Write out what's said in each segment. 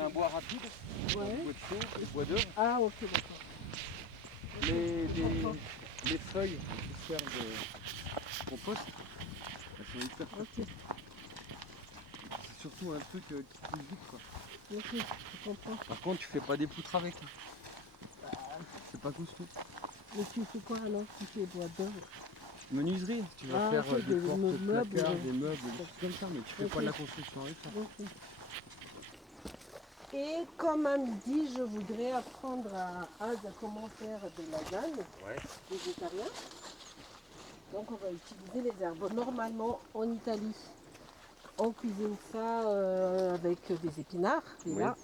C'est un bois rapide, Ouais. un bois de chaud, le bois d'œuvre. Ah, ok, d'accord. Les feuilles qui servent de compost, elles sont hyper fertiles. C'est surtout un truc qui pousse vite, quoi. Ok, je comprends. Par contre, tu fais pas des poutres avec. C'est pas costaud. Mais tu fais quoi alors? Tu fais bois d'œuvre? Menuiserie, tu vas Ah, faire ok, des des portes, meubles, placards, ouais. des meubles, des choses comme ça, mais tu fais pas de la construction avec ça. Ok. Et comme à midi, je voudrais apprendre à Az comment faire des lasagnes végétariennes. Donc on va utiliser les herbes. Normalement, en Italie, on cuisine ça avec des épinards. Et Oui. là,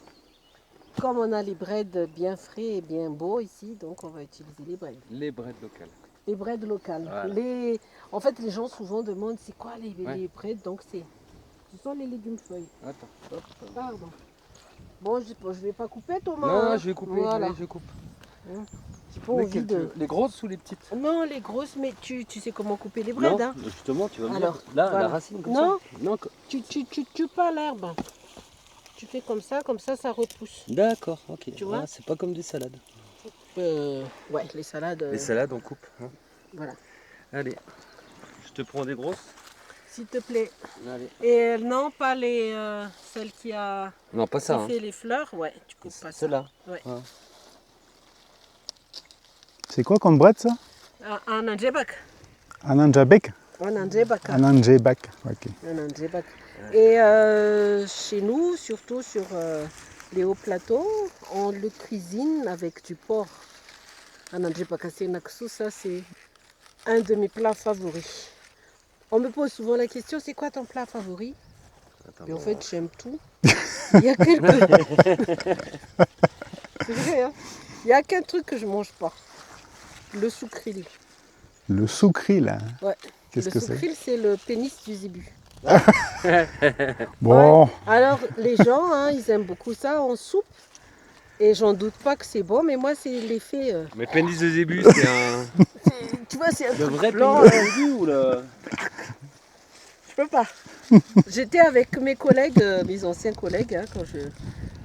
comme on a les breads bien frais et bien beaux ici, donc on va utiliser les breads. Les breads locales. Les breads locales. Voilà. En fait, les gens souvent demandent c'est quoi les Ouais. breads. Donc ce sont les légumes feuilles. Attends, hop. Pardon. Bon, je vais pas couper Thomas. Non, hein. je vais couper, Voilà. allez, je coupe. J'ai pas envie de... Les grosses ou les petites? Non, les grosses, mais tu sais comment couper les Non, breads. Hein. justement, tu vas me Alors, dire. Là, voilà. la racine comme Non, ça. Non, tu tues pas l'herbe. Tu fais comme ça ça repousse. d'accord, ok. Tu vois c'est pas comme des salades. Ouais, les salades. Les salades, on coupe. Hein. Voilà. Allez, je te prends des grosses. S'il te plaît. Allez. Et non, pas celle Non, pas ça. qui fait les fleurs. Ouais, tu coupes pas ça. Celle-là. Ouais. Ah. C'est quoi comme bread ça? Un anjebak. Un anjabek? Un anjebak. Un anjebak, ok. Un anjebak. Et chez nous, surtout sur les hauts plateaux, on le cuisine avec du porc. Un anjebak naksu, ça c'est un de mes plats favoris. On me pose souvent la question, c'est quoi ton plat favori? Attends, Et en bon. fait, j'aime tout. Il y a quelques... C'est vrai, hein? Il n'y a qu'un truc que je mange pas. Le soukril. Le soukril, hein. Ouais. Qu'est-ce que Le c'est? soukril, c'est le pénis du zébu. Bon, Ouais. Alors, les gens, hein, ils aiment beaucoup ça en soupe. Et j'en doute pas que c'est bon, mais moi, c'est l'effet... Mais pénis de zébu, c'est un. Tu vois, c'est un Le truc vrai blanc. pénis de zébu ou le. Je peux pas. J'étais avec mes collègues, mes anciens collègues, hein, quand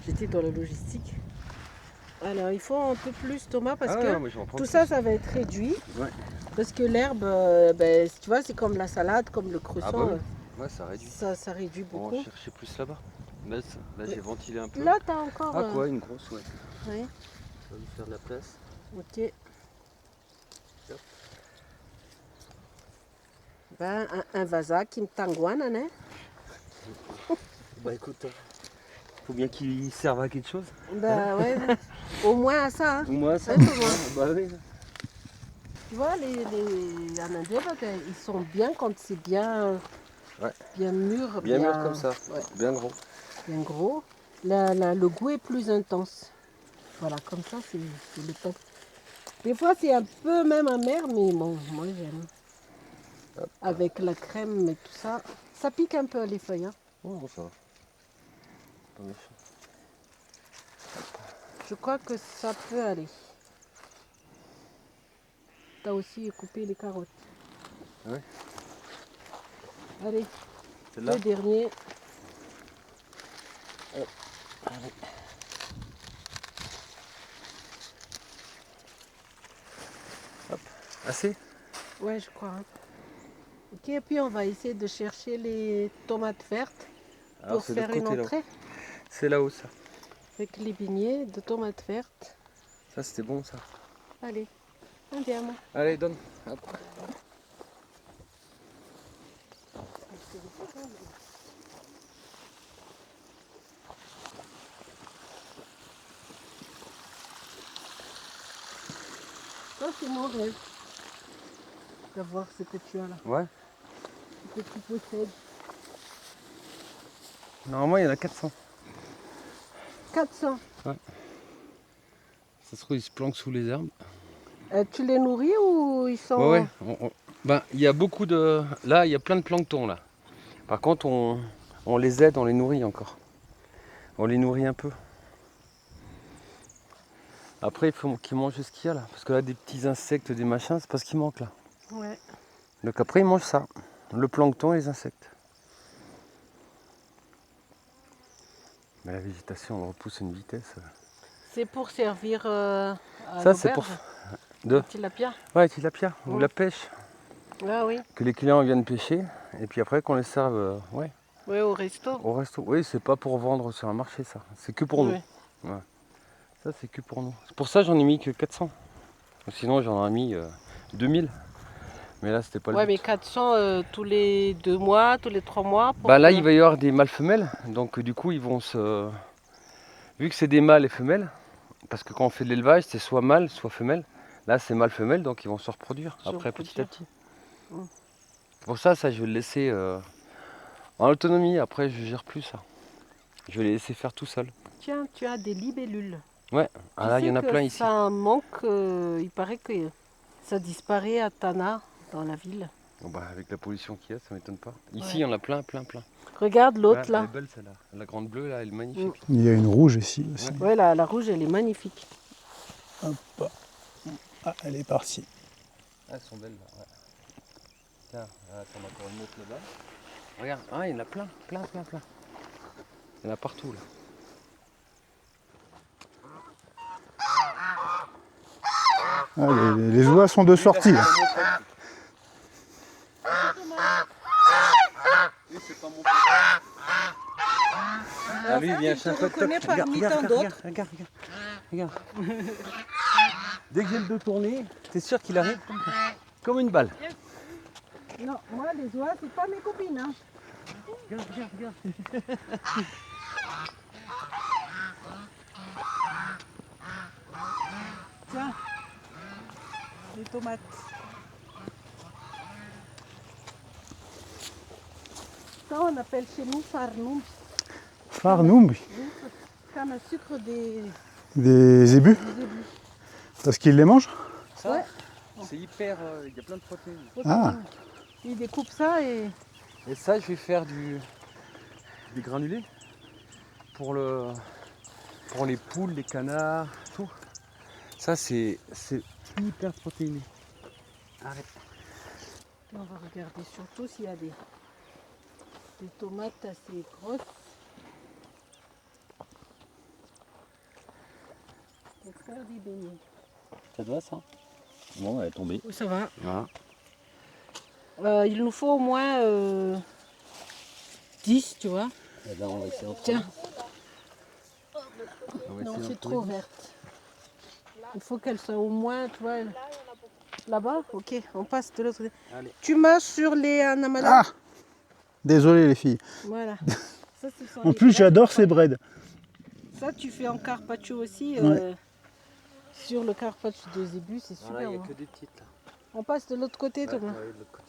j'étais dans la logistique. Alors, il faut un peu plus, Thomas, parce que non, mais je vais en prendre tout ça, ça va être réduit. Ouais. Parce que l'herbe, tu vois, c'est comme la salade, comme le cresson. Ah bah oui. Ouais, ça réduit. Ça réduit On beaucoup. va chercher plus là-bas. Là, j'ai ventilé un peu. Là, tu as encore... Ah quoi, une grosse, ouais. Oui, Ça va nous faire de la place. ok. Hop. Ben, un vasa qui me tanguane, hein. Bah écoute, faut bien qu'il serve à quelque chose. Ben ouais, au moins à ça. Hein. Ou moi, ça. Ouais, Thomas. Bah oui. Tu vois, les anandjebak, ils sont bien quand c'est bien, Ouais. bien mûr. Bien mûr comme ça. Ouais, Bien gros. bien gros. Le goût est plus intense. Voilà, comme ça, c'est le top. Des fois, c'est un peu même amer, mais bon, moi j'aime. Avec la crème et tout ça. Ça pique un peu les feuilles. Hein. Oh, bon, ça va. Pas méchant. Je crois que ça peut aller. Tu as aussi coupé les carottes. Ouais. Allez, Celle-là. le dernier. Allez. Hop. Assez? Ouais, je crois. Hein. Ok, et puis on va essayer de chercher les tomates vertes pour c'est de faire l'autre une côté, là-haut. entrée. C'est là-haut, ça. Avec les beignets de tomates vertes. Ça, c'était bon, ça. Allez, andiamo. Allez, donne. Hop. Ça, c'est mon rêve. D'avoir ce que tu as là, Ouais. ce que tu possèdes. Normalement, il y en a 400. 400. Ça se trouve, ils se planquent sous les herbes. Tu les nourris ou ils sont... Ouais, ouais. Ben, il y a beaucoup de... Là, il y a plein de plancton, là. Par contre, on les aide, on les nourrit encore. On les nourrit un peu. Après, il faut qu'ils mangent ce qu'il y a, là. Parce que là, des petits insectes, des machins, c'est pas ce qui manque, là. Ouais. Donc après, ils mangent ça. Le plancton et les insectes. La végétation, on repousse à une vitesse. C'est pour servir à Ça, c'est pour. de De. tilapia. Ouais, tilapia, ou Mm. la pêche. Ah oui, Que les clients viennent pêcher, et puis après qu'on les serve ouais, oui, au resto. au resto. Oui, c'est pas pour vendre sur un marché, ça. C'est que pour nous. Oui. Ouais. Ça, c'est que pour nous. C'est pour ça que j'en ai mis que 400. Sinon, j'en aurais mis 2000. Mais là, c'était pas le Ouais, but. mais 400 tous les 2 mois, tous les 3 mois. Pour Bah là, que- il va y avoir des mâles femelles. Donc, du coup, ils vont se. Vu que c'est des mâles et femelles, parce que quand on fait de l'élevage, c'est soit mâle, soit femelle. Là, c'est mâle-femelle, donc ils vont se reproduire Se après petit à reproduire. petit. Mm. Pour ça, je vais le laisser en autonomie. Après, je gère plus ça. Je vais les laisser faire tout seul. Tiens, tu as des libellules. Ouais, ah, là, il y en a plein ici. Ça manque, il paraît que ça disparaît à Tana, dans la ville. Bon, bah, avec la pollution qu'il y a, ça m'étonne pas. Ici, Ouais. il y en a plein, plein, plein. Regarde l'autre Ouais, elle là. est belle celle-là. La grande bleue, là, elle est magnifique. Il y a une rouge ici aussi. Ouais, la rouge, elle est magnifique. Hop. Ah, elle est partie. Ah, elles sont belles, là. Ouais. Tiens, là, t'en as encore une autre là-bas. Regarde, ah, il y en a plein, plein, plein, plein. Il y en a partout, là. Ah, les oies sont de sortie. Là. Lui, c'est pas mon pote. Ah, lui, il vient chercher un peu de reconnais toc. parmi tant d'autres. Regarde. Dès que j'ai le dos tourné, t'es sûr qu'il arrive comme une balle. Non, moi, les oies, c'est pas mes copines. Hein. Regarde. Tiens, les tomates. Ça, on appelle chez nous farnoum. Farnoum, Canne à sucre des ébus, des ébus. parce qu'ils les mangent. Ça, Ouais. c'est hyper. Il y a plein de protéines. Ah, Ils découpent ça et Et ça, je vais faire des granulés pour les poules, les canards, tout. Ça, c'est hyper protéiné. Arrête. on va regarder surtout s'il y a des tomates assez grosses. Pour faire des beignets. Ça te va, ça? Bon, elle est tombée. Ça va. Voilà. Il nous faut au moins 10, tu vois. Et là, on va essayer d'en Tiens, trouver. non, c'est trop verte. Il faut qu'elle soit au moins, tu vois. Là-bas, ok, on passe de l'autre côté. Allez. Tu marches sur les anamalas. ah, désolé les filles. Voilà. Ça, ce sont En les plus, breads. j'adore ces breads. Ça, tu fais en carpaccio aussi. Ouais. Sur le carpaccio de zébu, c'est super. Voilà, il n'y a hein. que des petites là. On passe de l'autre côté, Thomas. Ouais, de l'autre côté.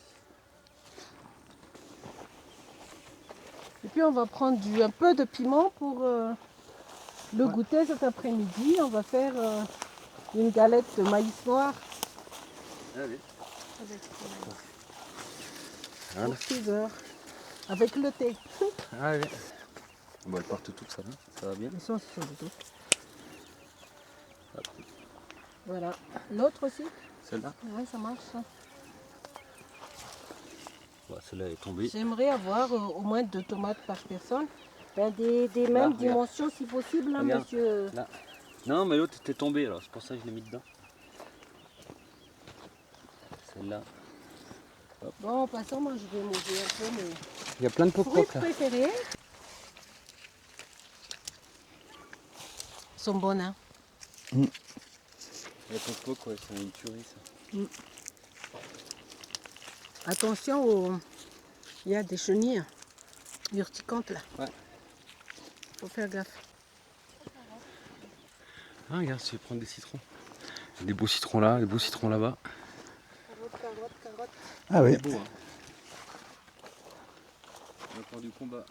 Et puis, on va prendre un peu de piment pour le goûter cet après-midi. On va faire une galette de maïs noir Allez. avec Voilà. pour 6 heures. Avec le thé. Allez. Bon, elles partent toutes ça, hein. Ça va bien. Ils sont sur le dos. Hop. Voilà. L'autre aussi. Celle-là. Ouais, ça marche. Ça. Ouais, celle-là est tombée. J'aimerais avoir au moins 2 tomates par personne. Ben, des mêmes regarde. dimensions si possible, hein, Regarde. monsieur. Là. Non, mais l'autre était tombée, alors c'est pour ça que je l'ai mis dedans. Celle-là. Bon, en passant, moi je vais manger un peu mes Il y a plein de fruits pop-pop là. préférés. Ils sont bonnes, hein. Les pop-pop, ouais, c'est une tuerie ça. Attention, il y a des chenilles urticantes là. Ouais. Faut faire gaffe. Ah, regarde, tu vas prendre des citrons. Il y a des beaux citrons là, des beaux citrons là-bas. Carotte. Ah oui. C'est beau, hein. Encore du combat.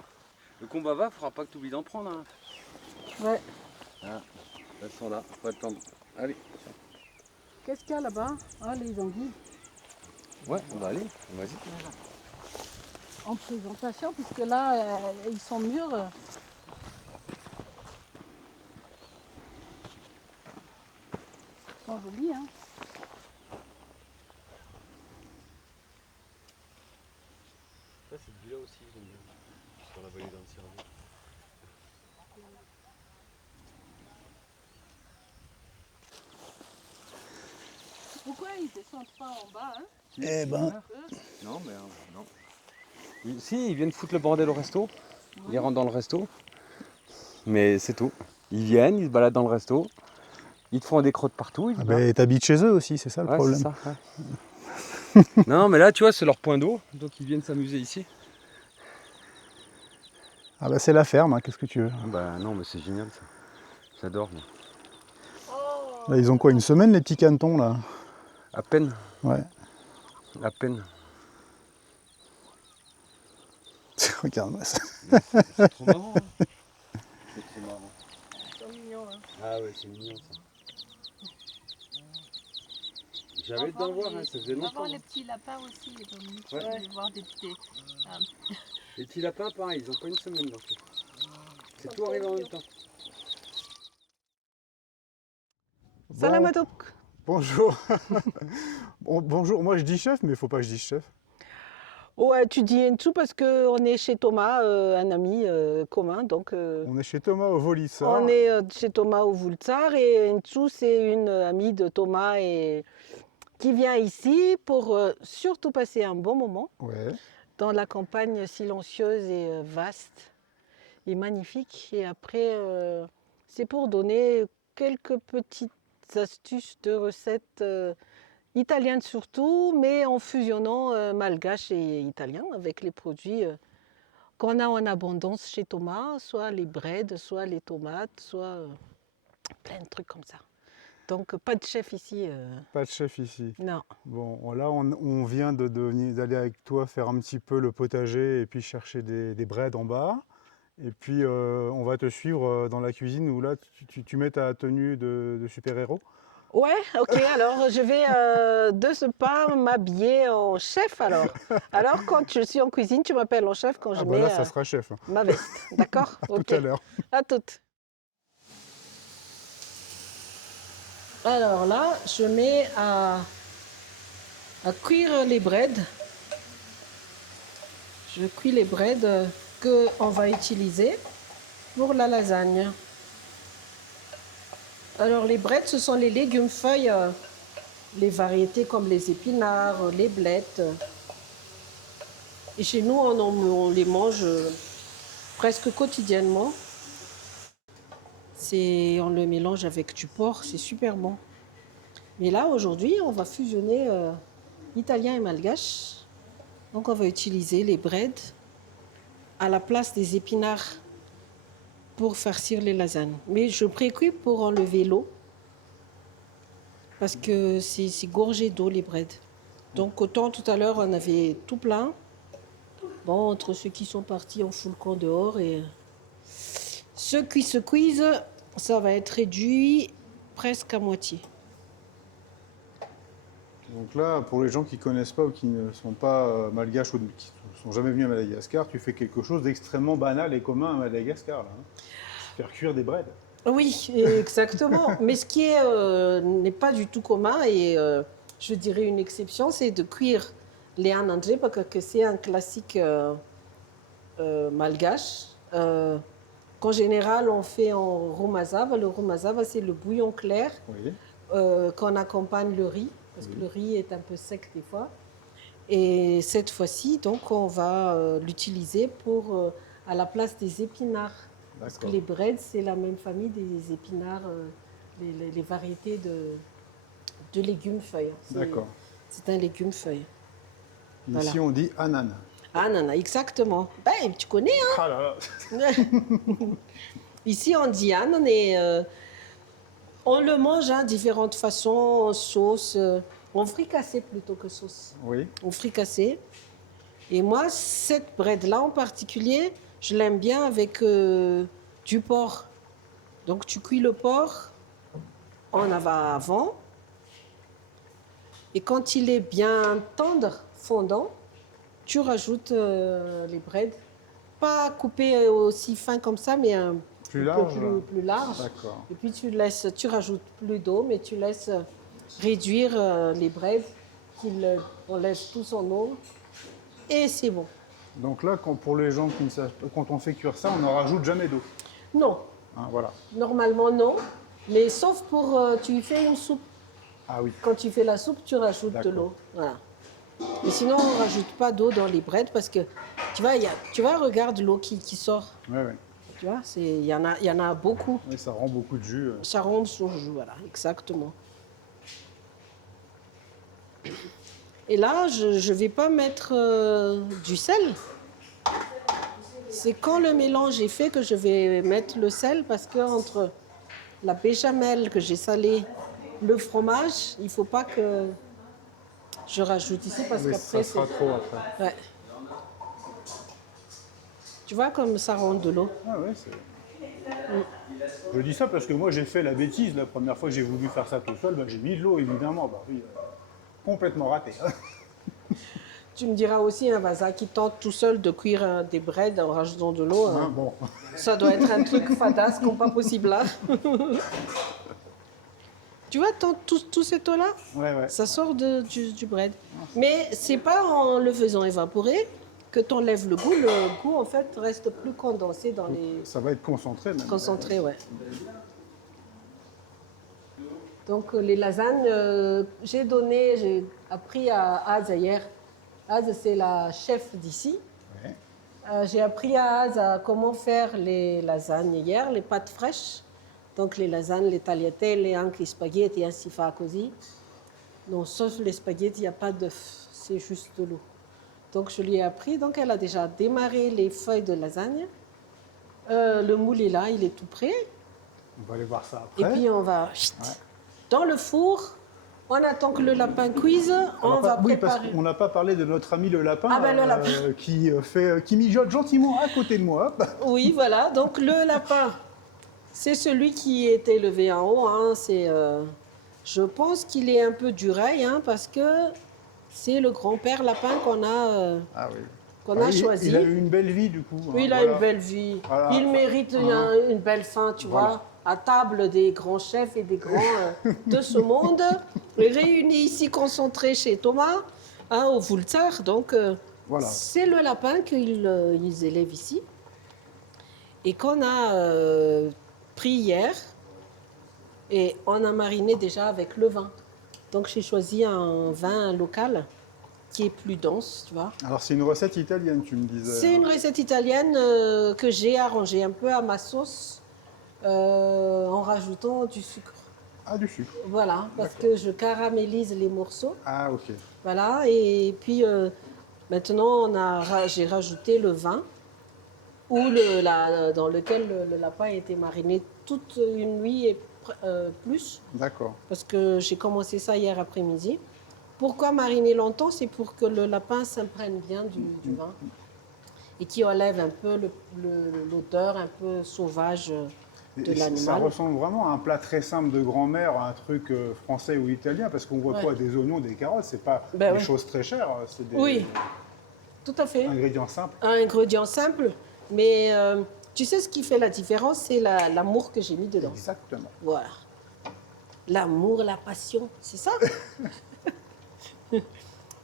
Le combat va, faudra pas que tu oublies d'en prendre. Hein. Ouais. Ah, elles sont là, faut attendre. Allez. Qu'est-ce qu'il y a là-bas? Ah, les anguilles. Ouais, on va aller, vas-y. Voilà. En présentation, puisque là, ils sont mûrs. Ils sont jolis, hein. Ça, c'est celui-là aussi, j'aime bien. Sur la vallée d'un cerveau. Pourquoi ils ne descendent pas en bas hein? Eh ben, Non, mais non. Si, ils viennent foutre le bordel au resto. Ils rentrent dans le resto. Mais c'est tout. Ils viennent, ils se baladent dans le resto. Ils te font des crottes partout. Ils se barrent. t'habites chez eux aussi, c'est ça le Ouais, problème. c'est ça. Ouais. Non, mais là, tu vois, c'est leur point d'eau. Donc ils viennent s'amuser ici. Ah bah c'est la ferme, hein, qu'est-ce que tu veux. Bah non, mais c'est génial ça. J'adore. Moi. Là, ils ont quoi, une semaine les petits canetons là? À peine, Ouais. à peine. Regarde-moi ça. C'est trop marrant. Hein. C'est trop marrant. Ils sont mignons. Hein. Ah ouais, c'est mignon ça. J'avais d'en voir, hein, ça faisait On va longtemps. voir Hein. les petits lapins aussi, les Dominiques. Ouais. Je vais voir des Les petits lapins, pareil, ils ont pas une semaine donc. C'est tout arrivé en même temps. Salam alaikum. Bonjour. Bonjour, moi je dis chef, mais il faut pas que je dise chef. Ouais, tu dis Ntsu parce qu'on est chez Thomas, un ami commun. Donc, On est chez Thomas au Volissard. on est chez Thomas au Voultsar et Ntsu, c'est une amie de Thomas et qui vient ici pour surtout passer un bon moment Ouais. dans la campagne silencieuse et vaste et magnifique. Et après, c'est pour donner quelques petites astuces de recettes italiennes surtout, mais en fusionnant malgache et italien avec les produits qu'on a en abondance chez Thomas, soit les breads, soit les tomates, soit plein de trucs comme ça. Donc pas de chef ici. Pas de chef ici. Non. Bon, là on vient d'aller avec toi faire un petit peu le potager et puis chercher des breads en bas. Et puis on va te suivre dans la cuisine où là tu mets ta tenue de super-héros. Ouais, ok, alors je vais de ce pas m'habiller en chef alors. Alors quand je suis en cuisine, tu m'appelles en chef quand je Ah bah mets là ça sera chef, ma veste. D'accord? tout Ok. à l'heure. À toutes. Alors là, je mets à cuire les breads. Je cuis les breads qu'on va utiliser pour la lasagne. Alors les breads, ce sont les légumes feuilles, les variétés comme les épinards, les blettes. Et chez nous, on les mange presque quotidiennement. On le mélange avec du porc, c'est super bon. Mais là, aujourd'hui, on va fusionner italien et malgache. Donc on va utiliser les breads à la place des épinards pour farcir les lasagnes. Mais je précuis pour enlever l'eau parce que c'est gorgé d'eau les breads. Donc autant tout à l'heure on avait tout plein. Bon, entre ceux qui sont partis en full camp dehors et ceux qui se cuisent, ça va être réduit presque à moitié. Donc là, pour les gens qui ne connaissent pas ou qui ne sont pas malgaches ou qui ne sont jamais venus à Madagascar, tu fais quelque chose d'extrêmement banal et commun à Madagascar. Là, hein. C'est faire cuire des breads. Oui, exactement. Mais ce qui n'est pas du tout commun et je dirais une exception, c'est de cuire les anandré parce que c'est un classique malgache. Qu'en général, on fait en rumazava. Le rumazava, c'est le bouillon clair Oui. qu'on accompagne le riz, parce que le riz est un peu sec des fois. Et cette fois-ci, donc, on va l'utiliser pour à la place des épinards. Parce que les breads, c'est la même famille des épinards, les variétés de légumes feuilles. D'accord. C'est un légume feuille. Ici, Voilà. on dit ananas. Ah non, non, exactement. Ben, tu connais, hein? Ah là là. Ici, on dit ananas et on le mange de différentes façons, en sauce, en fricassé plutôt que sauce. Oui. En fricassé. Et moi, cette bread-là en particulier, je l'aime bien avec du porc. Donc, tu cuis le porc en avant. Et quand il est bien tendre, fondant, tu rajoutes les breads. Pas coupé aussi fin comme ça, mais un Plus peu large. plus large. D'accord. Et puis tu rajoutes plus d'eau, mais tu laisses réduire les breads, on laisse tout son eau. Et c'est bon. Donc là, pour les gens qui ne savent pas, quand on fait cuire ça, on n'en rajoute jamais d'eau. Non, Hein, voilà. normalement non. Mais sauf pour, tu fais une soupe. Ah oui. Quand tu fais la soupe, tu rajoutes de D'accord. l'eau. Voilà. Mais sinon, on ne rajoute pas d'eau dans les breads parce que, tu vois, regarde l'eau qui sort. Ouais, ouais. Tu vois, il y en a beaucoup. Oui, ça rend beaucoup de jus. Ça rend son jus, voilà, exactement. Et là, je ne vais pas mettre du sel. C'est quand le mélange est fait que je vais mettre le sel parce que entre la béchamel que j'ai salée, le fromage, il ne faut pas que je rajoute ici parce Oui, qu'après ça sera trop après. Ouais. Tu vois comme ça rend de l'eau. Ah ouais, Je dis ça parce que moi j'ai fait la bêtise la première fois que j'ai voulu faire ça tout seul, j'ai mis de l'eau évidemment. Bah oui, complètement raté. Tu me diras aussi un Vaza qui tente tout seul de cuire des breads en rajoutant de l'eau. Hein, bon. Ça doit être un truc fadasse comme pas possible là. Tu vois, tout cet eau-là, Ouais, ouais. ça sort du bread. Mais c'est pas en le faisant évaporer que tu enlèves le goût. Le goût, en fait, reste plus condensé dans les... Ça va être concentré même. Concentré, ouais. Donc les lasagnes, j'ai appris à Az hier. Az, c'est la chef d'ici. Ouais. J'ai appris à Az à comment faire les lasagnes hier, les pâtes fraîches. Donc les lasagnes, les tagliatelle, anche les spaghetti, si fa così. Non, sauf les spaghettis, il n'y a pas d'œuf, c'est juste de l'eau. Donc je lui ai appris, donc elle a déjà démarré les feuilles de lasagne. Le moule est là, il est tout prêt. On va aller voir ça Et après. puis on va dans le four. On attend que le lapin cuise. On va Oui, parce préparer. qu'on n'a pas parlé de notre ami le lapin, Ah ben, le lapin. qui mijote gentiment à côté de moi. Oui, voilà. Donc le lapin, c'est celui qui est élevé en haut. Hein. Je pense qu'il est un peu du rail, hein, parce que c'est le grand-père lapin qu'on a, Ah oui. qu'on a choisi. Il a eu une belle vie du coup. Oui, hein, il a voilà. une belle vie. Voilà. Il mérite une belle fin, tu Voilà. vois, à table des grands chefs et des grands de ce monde, réunis ici, concentrés chez Thomas, hein, au Vultzar. Donc, Voilà. c'est le lapin qu'ils élèvent ici et qu'on a pris hier et on a mariné déjà avec le vin. Donc, j'ai choisi un vin local qui est plus dense, tu vois. Alors c'est une recette italienne, tu me disais. C'est une recette italienne que j'ai arrangée un peu à ma sauce en rajoutant du sucre. Ah, du sucre. Voilà, parce que je caramélise les morceaux. Ah, ok. Voilà, et puis maintenant j'ai rajouté le vin dans lequel le lapin a été mariné toute une nuit et plus. D'accord. Parce que j'ai commencé ça hier après-midi. Pourquoi mariner longtemps? C'est pour que le lapin s'imprègne bien du vin et qui enlève un peu l'odeur un peu sauvage de Et ça l'animal. ressemble vraiment à un plat très simple de grand-mère, à un truc français ou italien, parce qu'on voit Ouais. quoi? Des oignons, des carottes, c'est pas Ben des oui. choses très chères, c'est des Oui, tout à fait. ingrédients simples. Un ingrédient simple, mais tu sais ce qui fait la différence, c'est l'amour que j'ai mis dedans. Exactement. Voilà. L'amour, la passion, c'est ça.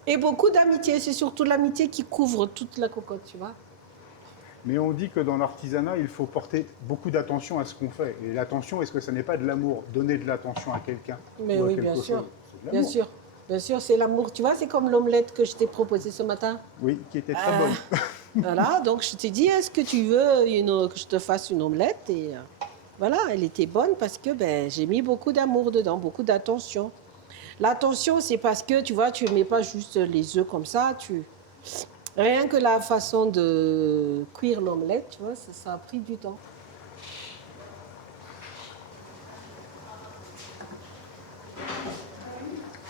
Et beaucoup d'amitié, c'est surtout l'amitié qui couvre toute la cocotte, tu vois. Mais on dit que dans l'artisanat, il faut porter beaucoup d'attention à ce qu'on fait. Et l'attention, est-ce que ça n'est pas de l'amour? Donner de l'attention à quelqu'un Mais ou à oui, quelque bien chose, sûr. c'est de Bien l'amour. sûr. Bien sûr, c'est l'amour. Tu vois, c'est comme l'omelette que je t'ai proposée ce matin. Oui, qui était très Ah. bonne. Voilà, donc je t'ai dit, est-ce que tu veux que je te fasse une omelette? Et voilà, elle était bonne parce que j'ai mis beaucoup d'amour dedans, beaucoup d'attention. L'attention, c'est parce que, tu vois, tu ne mets pas juste les œufs comme ça. Rien que la façon de cuire l'omelette, tu vois, ça a pris du temps.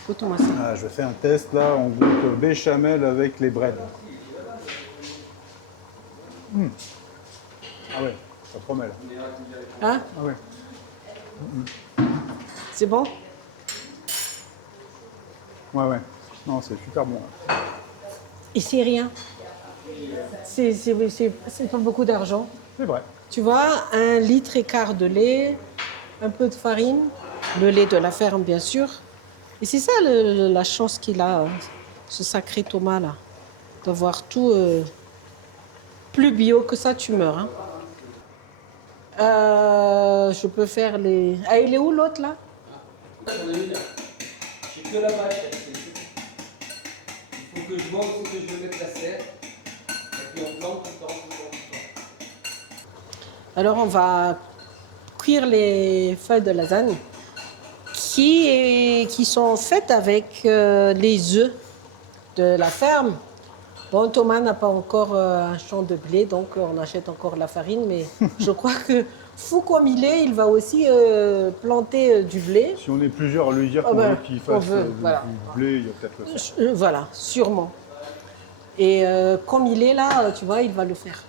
Écoute-moi ça. Ah, je fais un test là, on goûte béchamel avec les breads. Ah ouais, ça promet là. Hein? Ah ouais. C'est bon? Ouais, ouais. Non, c'est super bon. Et c'est rien. C'est pas beaucoup d'argent. C'est vrai. Tu vois, 1,5 litre de lait, un peu de farine, le lait de la ferme, bien sûr. Et c'est ça la chance qu'il a, ce sacré Thomas là, d'avoir tout plus bio que ça, tu meurs. Hein. Je peux faire les... Ah, il est où l'autre là? J'en ai une. J'ai que la vache. Il faut que je vois où c'est que je veux mettre la serre. Et puis on plante tout le temps, tout le temps, tout le temps. Alors on va cuire les feuilles de lasagne qui sont faites avec les œufs de la ferme. Bon, Thomas n'a pas encore un champ de blé, donc on achète encore la farine, mais je crois que fou comme il va aussi planter du blé. Si on est plusieurs à lui dire Ah qu'on ben, veut qu'il on fasse veut, voilà. du blé, il va peut-être le faire. Voilà, sûrement. Et comme il est là, tu vois, il va le faire.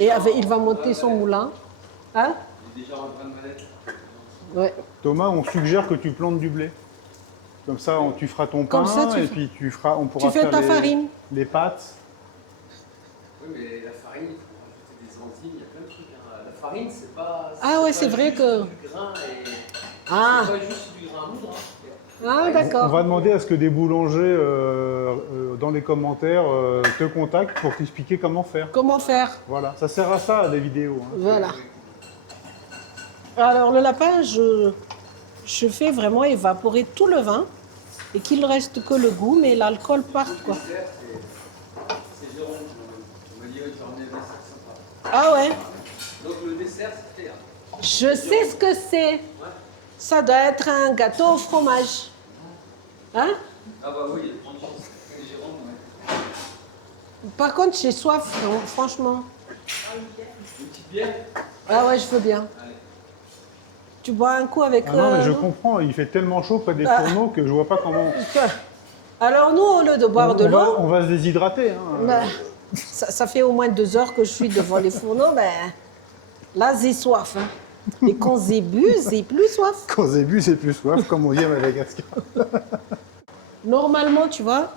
Et il va monter son moulin. Hein? Il est déjà en train de mettre. Ouais. Thomas, on suggère que tu plantes du blé. Comme ça, tu feras ton pain Comme ça, et puis on pourra tu fais faire ta farine. les pâtes. Oui, mais la farine, il faut rajouter des enzymes, il y a plein de trucs. Hein. La farine, c'est pas. Ah ouais, pas c'est vrai juste que... Du grain et. Ah, C'est pas juste du grain à moudre. Hein. ah On d'accord. va demander à ce que des boulangers dans les commentaires te contactent pour t'expliquer comment faire. Comment faire? Voilà, ça sert à ça, les vidéos. Hein. Voilà. Alors le lapin, je fais vraiment évaporer tout le vin et qu'il ne reste que le goût, mais l'alcool part quoi. C'est Jérôme, on m'a dit que j'en ai un dessert sympa. Ah ouais, Donc le dessert, c'est fait. Hein. je sais ce que c'est. Ça doit être un gâteau au fromage. Hein? Ah bah oui, il y a de grandes chances. Jérôme, ouais. Par contre, j'ai soif, franchement. Une petite bière. Ah ouais, je veux bien. Allez. Tu bois un coup avec... Ah non, mais je comprends, il fait tellement chaud près des fourneaux que je vois pas comment... Alors nous, au lieu de boire de l'eau, On va se déshydrater. Hein. ben, ça fait au moins 2 heures que je suis devant les fourneaux, ben, là, j'ai soif. Hein. Et quand j'ai bu, j'ai plus soif. Quand j'ai bu, c'est plus soif, comme on dit à Madagascar. Normalement, tu vois,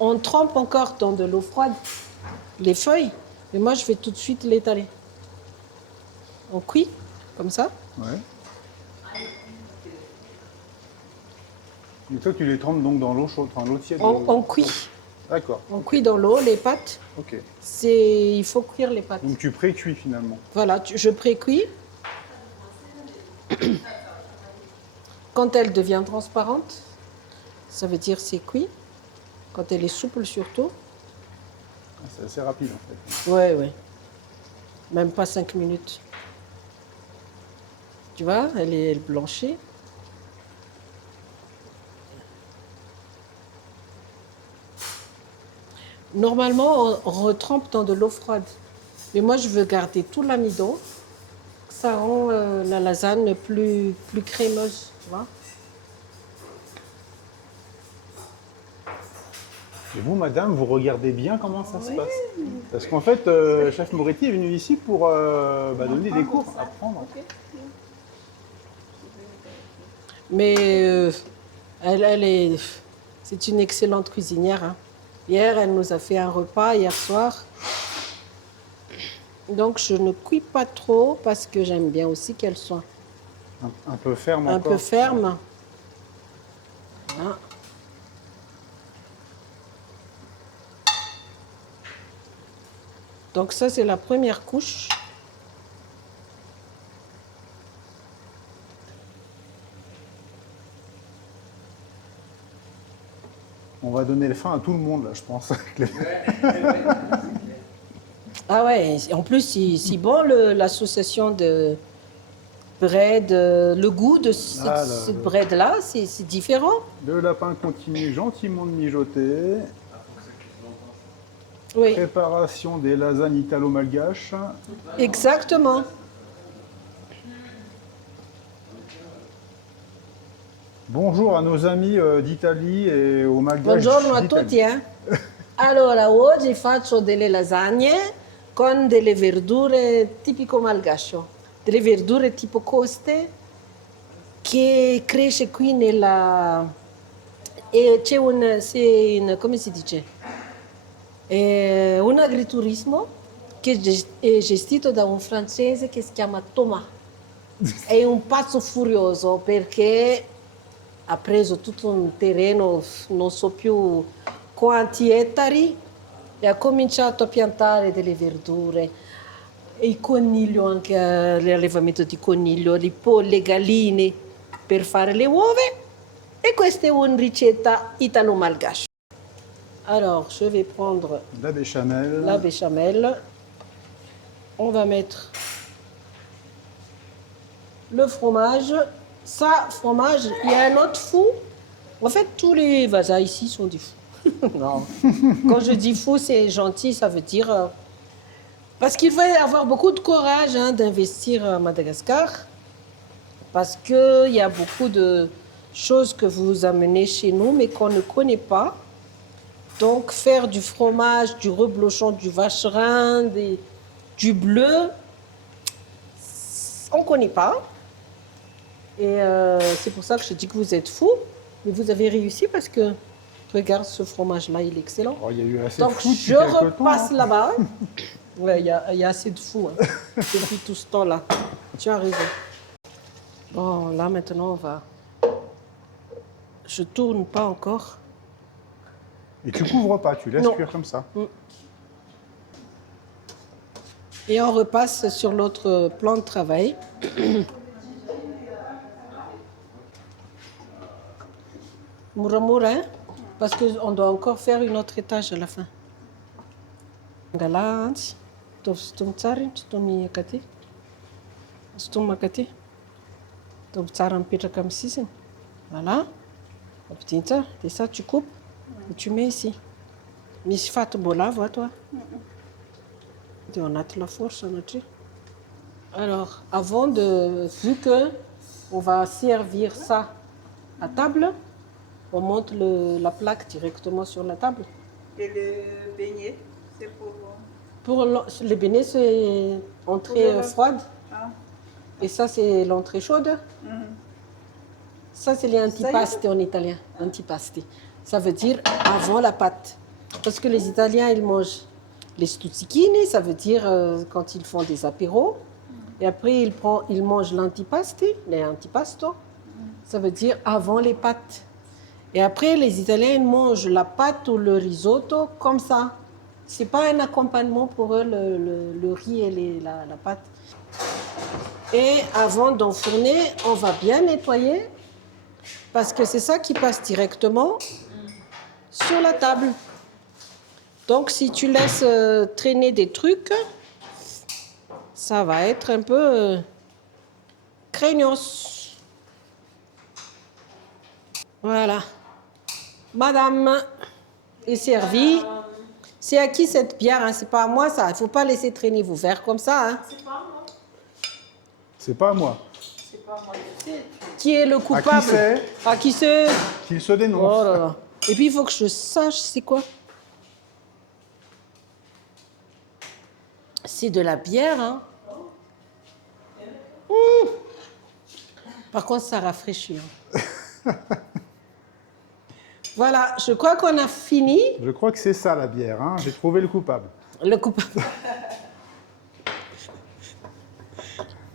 on trempe encore dans de l'eau froide les feuilles, mais moi, je vais tout de suite l'étaler. On cuit, comme ça. Ouais. Et toi, tu les trempes donc dans l'eau chaude, enfin l'eau tiède. On cuit. D'accord. On cuit dans l'eau les pâtes. Ok. Il faut cuire les pâtes. Donc tu pré-cuis finalement. Voilà, je pré-cuis. Quand elle devient transparente, ça veut dire c'est cuit. Quand elle est souple surtout. C'est assez rapide en fait. Ouais, ouais. Même pas 5 minutes. Tu vois, elle blanchit. Normalement, on retrempe dans de l'eau froide. Mais moi, je veux garder tout l'amidon. Ça rend la lasagne plus crémeuse, tu vois. Et vous, madame, vous regardez bien comment ça se passe. Parce qu'en fait, chef Moretti est venu ici pour donner des cours, apprendre. Mais c'est une excellente cuisinière. Hein. Hier, elle nous a fait un repas, hier soir. Donc, je ne cuis pas trop parce que j'aime bien aussi qu'elle soit Un peu ferme un encore. peu ferme. Voilà. Donc ça, c'est la première couche. On va donner le fin à tout le monde, là, je pense. Ah ouais, en plus, c'est bon l'association de bread, le goût de cette bread-là, c'est différent. Le lapin continue gentiment de mijoter. Oui, Préparation des lasagnes italo-malgaches. exactement. Bonjour à nos amis d'Italie et aux malgaches Buongiorno a d'Italie. tutti. Allora, oggi faccio delle lasagne con delle verdure tipico malgascio, delle verdure tipo coste che cresce qui nella... E c'è come si dice? È un agriturismo che è gestito da un francese che si chiama Thomas. È un pazzo furioso perché ha preso tutto un terreno, non so più quanti ettari, e ha cominciato a piantare delle verdure. E il coniglio, anche l'allevamento di coniglio, di polli, galline per fare le uova. Et questa è una ricetta italo-malgache. Alors, je vais prendre La béchamel. la béchamel. On va mettre le fromage. Ça, fromage, il y a un autre fou. En fait, tous les vasas ici sont des fous. Non. Quand je dis fou, c'est gentil, ça veut dire... parce qu'il faut avoir beaucoup de courage d'investir à Madagascar. Parce qu'il y a beaucoup de choses que vous amenez chez nous, mais qu'on ne connaît pas. Donc, faire du fromage, du reblochon, du vacherin, du bleu, on ne connaît pas. Et c'est pour ça que je dis que vous êtes fous. Mais vous avez réussi parce que, regarde, ce fromage-là, il est excellent. Oh, il y a eu assez de Donc, fous depuis je quelque temps, repasse hein. là-bas. Ouais, il y a assez de fous depuis tout ce temps-là. Tu as raison. Bon, là, maintenant, on va... Je tourne pas encore. Et tu couvres pas, tu laisses Non. cuire comme ça. Et on repasse sur l'autre plan de travail. Moura, hein? Parce qu'on doit encore faire une autre étage à la fin. Angala antsy, tomy tsara iny, tsy tomy akaty. Tsy tomy akaty. Tomy tsara mipetraka amin'ny sisiny. Voilà. Ampidigny tsara. Et ça, tu coupes et tu mets ici. Misy fatim-bola va toi? Dia ao anaty lafaoro sanatria. Alors, avant de... Vu que on va servir ça à table, on monte la plaque directement sur la table. Et le beignet, c'est pour... Pour les beignets, c'est entrée froide. Ah. Et ça, c'est l'entrée chaude. Ça, c'est les antipasti en italien. Antipasti. Ça veut dire avant la pâte. Parce que les Italiens, ils mangent les stuzzichini, ça veut dire quand ils font des apéros. Et après, ils mangent l'antipasti, les antipasto. Ça veut dire avant les pâtes. Et après, les Italiens, ils mangent la pâte ou le risotto comme ça. C'est pas un accompagnement pour eux, le riz et la pâte. Et avant d'enfourner, on va bien nettoyer parce que c'est ça qui passe directement sur la table. Donc, si tu laisses traîner des trucs, ça va être un peu craignos. Voilà. Madame est servie. C'est à qui cette bière, hein? C'est pas à moi, ça. Il ne faut pas laisser traîner vos verres comme ça. Hein? C'est pas à moi. Qui est le coupable? À qui c'est? À qui c'est? Qu'il se dénonce. Oh là là. Et puis, il faut que je sache c'est quoi. C'est de la bière, hein. Mmh. Par contre, ça rafraîchit. Hein. Voilà, je crois qu'on a fini. Je crois que c'est ça la bière, hein. J'ai trouvé le coupable. Le coupable.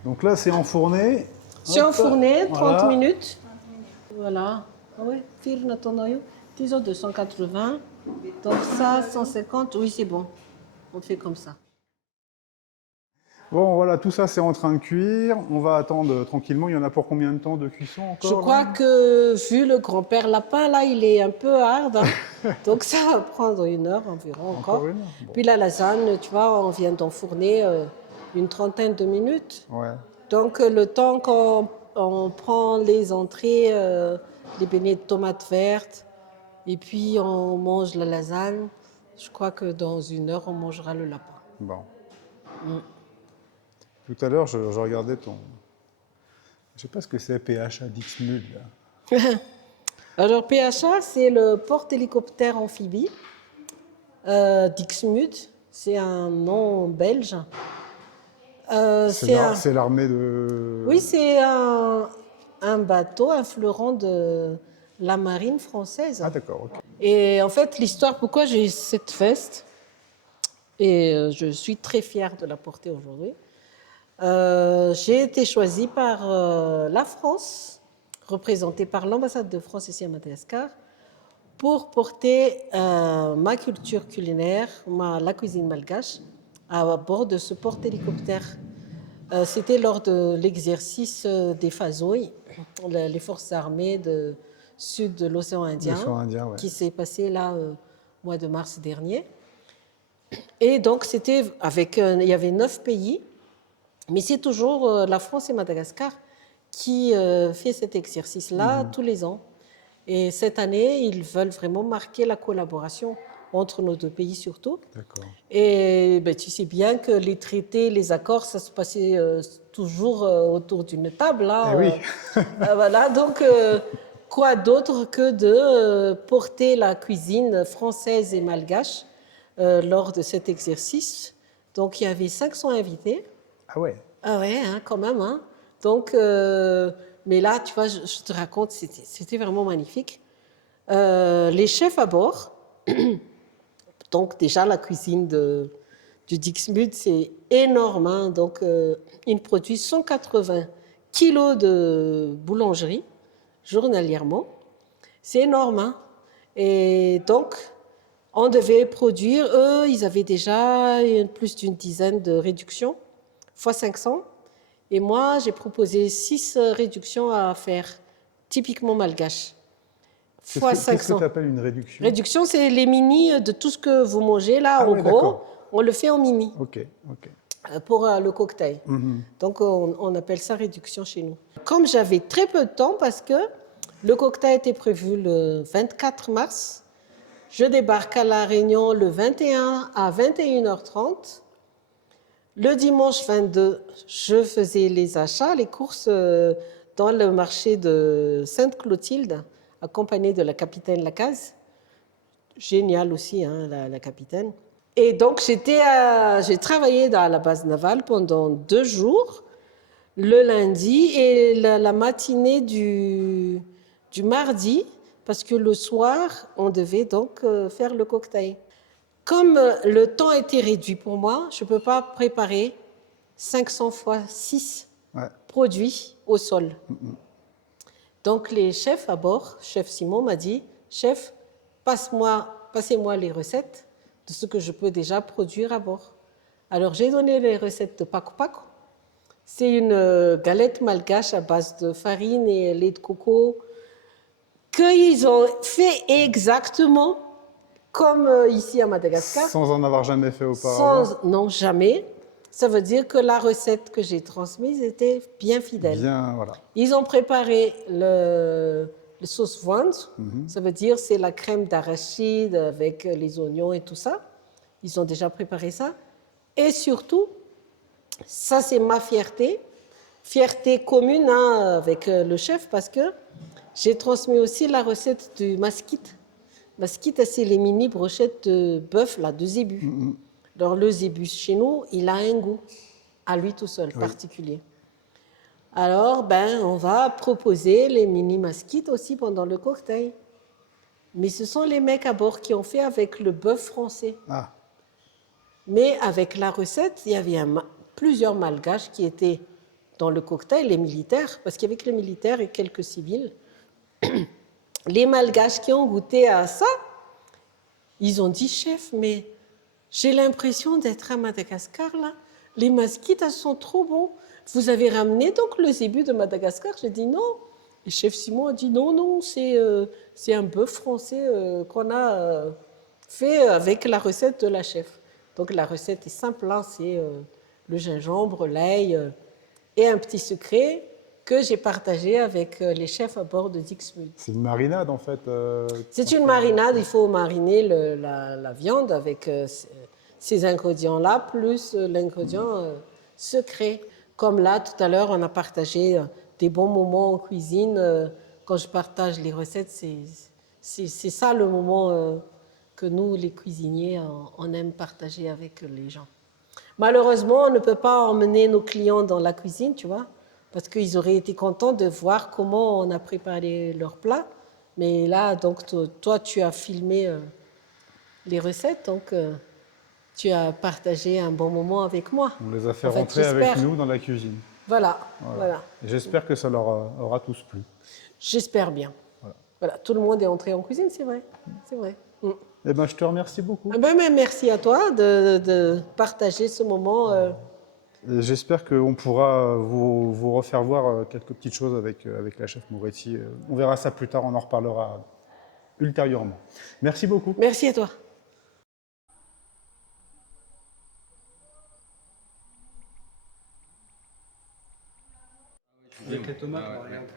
Donc là, c'est enfourné. C'est enfourné, 30 Voilà. minutes. Voilà. Ah oui, firme ton noyau. Disons 280. Donc ça, 150. Oui, c'est bon. On fait comme ça. Bon, voilà, tout ça, c'est en train de cuire. On va attendre tranquillement. Il y en a pour combien de temps de cuisson encore? Je crois que, vu le grand-père lapin, là, il est un peu hard. Hein. Donc ça va prendre 1 heure environ encore. 1 heure? Bon. Puis la lasagne, tu vois, on vient d'enfourner une 30aine de minutes. Ouais. Donc le temps qu'on prend les entrées, les beignets de tomates vertes, et puis on mange la lasagne, je crois que dans 1 heure, on mangera le lapin. Bon. Tout à l'heure, je regardais ton... Je sais pas ce que c'est, PHA Dixmude, là. Alors PHA, c'est le porte-hélicoptère amphibie. Dixmude, c'est un nom belge. C'est l'armée de... Oui, c'est un bateau, un fleuron de la marine française. Ah d'accord, ok. Et en fait, l'histoire, pourquoi j'ai cette veste, et je suis très fière de la porter aujourd'hui, j'ai été choisie par la France, représentée par l'ambassade de France ici à Madagascar, pour porter ma culture culinaire, la cuisine malgache, à bord de ce porte-hélicoptère. C'était lors de l'exercice des Fazouilles, les forces armées du sud de l'océan Indien, ouais. qui s'est passé là au mois de mars dernier. Et donc, c'était avec, il y avait 9 pays, mais c'est toujours la France et Madagascar qui fait cet exercice-là tous les ans. Et cette année, ils veulent vraiment marquer la collaboration entre nos deux pays surtout. D'accord. Et ben, tu sais bien que les traités, les accords, ça se passait toujours autour d'une table. Là, Eh oui. Voilà, donc quoi d'autre que de porter la cuisine française et malgache lors de cet exercice. Donc il y avait 500 invités. Ah ouais. Ah ouais, hein, quand même. Hein. Donc, mais là, tu vois, je te raconte, c'était vraiment magnifique. Les chefs à bord, donc déjà la cuisine du Dixmude, c'est énorme. Hein. Donc, ils produisent 180 kilos de boulangerie journalièrement. C'est énorme. Hein. Et donc, on devait produire, eux, ils avaient déjà plus d'une dizaine de réductions, fois 500. Et moi, j'ai proposé 6 réductions à faire, typiquement malgaches. Fois Qu'est-ce que 500. tu appelles une réduction? Réduction, c'est les mini de tout ce que vous mangez là, Ah en ouais, gros. d'accord. On le fait en mini Ok, ok. pour le cocktail. Donc, on appelle ça réduction chez nous. Comme j'avais très peu de temps, parce que le cocktail était prévu le 24 mars, je débarque à La Réunion le 21 à 21h30. Le dimanche 22, je faisais les achats, les courses dans le marché de Sainte-Clotilde, accompagnée de la capitaine Lacaze. Génial aussi, hein, la capitaine. Et donc, j'ai travaillé dans la base navale pendant 2 jours, le lundi et la matinée du mardi, parce que le soir, on devait donc faire le cocktail. Comme le temps était réduit pour moi, je ne peux pas préparer 500 fois 6 produits au sol. Donc les chefs à bord, chef Simon m'a dit, chef, passez-moi les recettes de ce que je peux déjà produire à bord. Alors j'ai donné les recettes de Paco Paco. C'est une galette malgache à base de farine et lait de coco qu'ils ont fait exactement comme ici à Madagascar. Sans en avoir jamais fait auparavant. Non, jamais. Ça veut dire que la recette que j'ai transmise était bien fidèle. Bien, voilà. Ils ont préparé le sauce Vans. Ça veut dire c'est la crème d'arachide avec les oignons et tout ça. Ils ont déjà préparé ça. Et surtout, ça c'est ma fierté commune hein, avec le chef parce que j'ai transmis aussi la recette du masquite. Masquite, c'est les mini brochettes de bœuf là, de zébu. Alors le zébu chez nous, il a un goût à lui tout seul, particulier. Alors, on va proposer les mini masquites aussi pendant le cocktail. Mais ce sont les mecs à bord qui ont fait avec le bœuf français. Ah. Mais avec la recette, il y avait plusieurs malgaches qui étaient dans le cocktail, les militaires, parce qu'il y avait que les militaires et quelques civils. Les malgaches qui ont goûté à ça, ils ont dit, chef, mais j'ai l'impression d'être à Madagascar, là. Les masquites, elles sont trop bons. Vous avez ramené donc le zébu de Madagascar? J'ai dit non. Et chef Simon a dit non, c'est un bœuf français qu'on a fait avec la recette de la chef. Donc la recette est simple, hein, c'est le gingembre, l'ail et un petit secret que j'ai partagé avec les chefs à bord de Dixmude. C'est une marinade en fait. C'est une marinade, il faut mariner la viande avec ces ingrédients-là, plus l'ingrédient secret. Comme là, tout à l'heure, on a partagé des bons moments en cuisine. Quand je partage les recettes, c'est ça le moment que nous, les cuisiniers, on aime partager avec les gens. Malheureusement, on ne peut pas emmener nos clients dans la cuisine, tu vois, parce qu'ils auraient été contents de voir comment on a préparé leurs plats. Mais là, donc, toi, tu as filmé les recettes, donc tu as partagé un bon moment avec moi. On les a fait En fait, rentrer avec j'espère. nous dans la cuisine. Voilà. Et j'espère que ça leur aura tous plu. J'espère bien. Voilà. Tout le monde est entré en cuisine, c'est vrai. C'est vrai. Eh ben, je te remercie beaucoup. Ah ben, mais merci à toi de partager ce moment. Et j'espère qu'on pourra vous refaire voir quelques petites choses avec la chef Moretti. On verra ça plus tard, on en reparlera ultérieurement. Merci beaucoup. Merci à toi. Avec les tomates,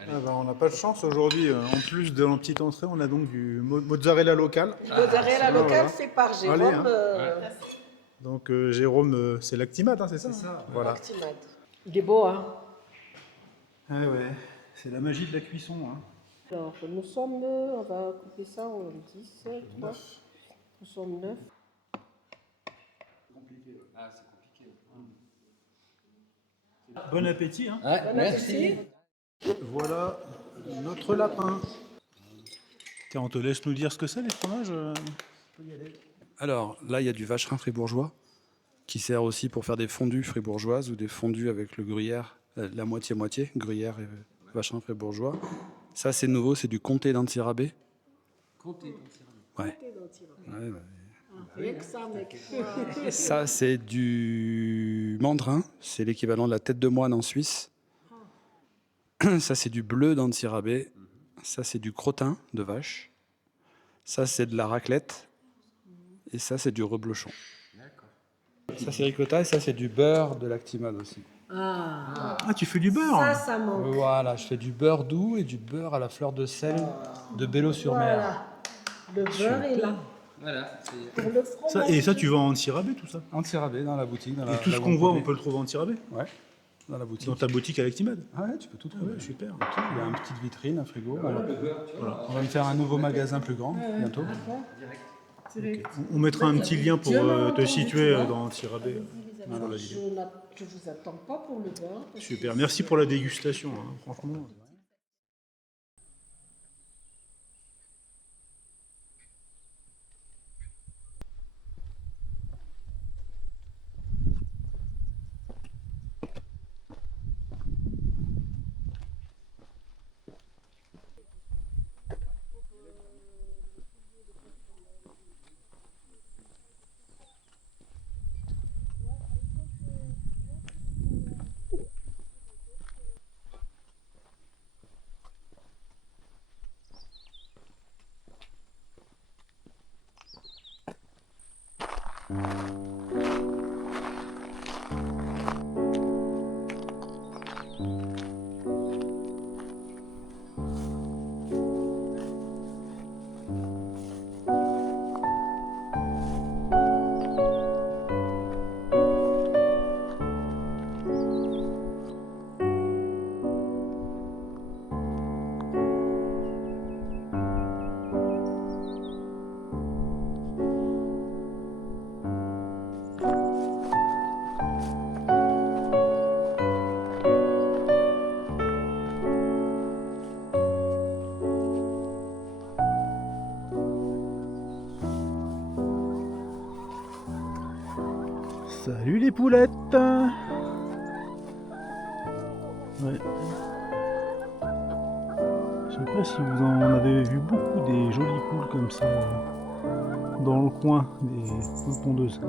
ah ben, on n'a pas de chance aujourd'hui. En plus de la petite entrée, on a donc du mozzarella local. Mozzarella local voilà. fait par Jérôme. Allez, hein. Donc Jérôme, c'est l'Actimate, hein, c'est ça? C'est ça. Voilà. Actimate. Il est beau, hein? Ah ouais, c'est la magie de la cuisson. Hein. Alors, nous sommes, on va couper ça en 10, 3. Nous sommes 9. Ah, c'est compliqué. Bon appétit. Hein. Ouais, merci. Voilà notre lapin. Tiens, on te laisse nous dire ce que c'est les fromages. Alors là, il y a du vacherin fribourgeois qui sert aussi pour faire des fondues fribourgeoises ou des fondues avec le gruyère, la moitié-moitié, gruyère et vacherin fribourgeois. Ça, c'est nouveau, c'est du comté d'Antirabé. Comté. Ouais. Ouais. Rien que ça, mec. Ça, c'est du mandrin, c'est l'équivalent de la tête de moine en Suisse. Ça, c'est du bleu d'Antirabé. Ça, c'est du crottin de vache. Ça, c'est de la raclette. Et ça, c'est du reblochon. Ça, c'est ricotta et ça, c'est du beurre de lactimade aussi. Ah, Ah, tu fais du beurre. ça manque. Voilà, je fais du beurre doux et du beurre à la fleur de sel de Bello-sur-Mer. Voilà. Le beurre est là. Voilà. Pour le fromage. Ça, et ça, tu vends en anti-rabais, tout ça. Antirabé dans la boutique. Dans Et tout ce qu'on voit, on peut le trouver en anti-rabais. Ouais, dans la boutique. Dans ta boutique à l'Actimade. Ah ouais, tu peux tout trouver. Ouais, super. Il y a une petite vitrine, un frigo. Voilà. On va me faire un nouveau magasin plus grand bientôt. On mettra un petit lien pour te situer dans anti-rabais. Sur la vidéo. Je vous attends pas pour le beurre. Super, merci pour la dégustation, hein, franchement. Salut les poulettes. Ouais. Je sais pas si vous en avez vu beaucoup des jolies poules comme ça dans le coin des pondeuses.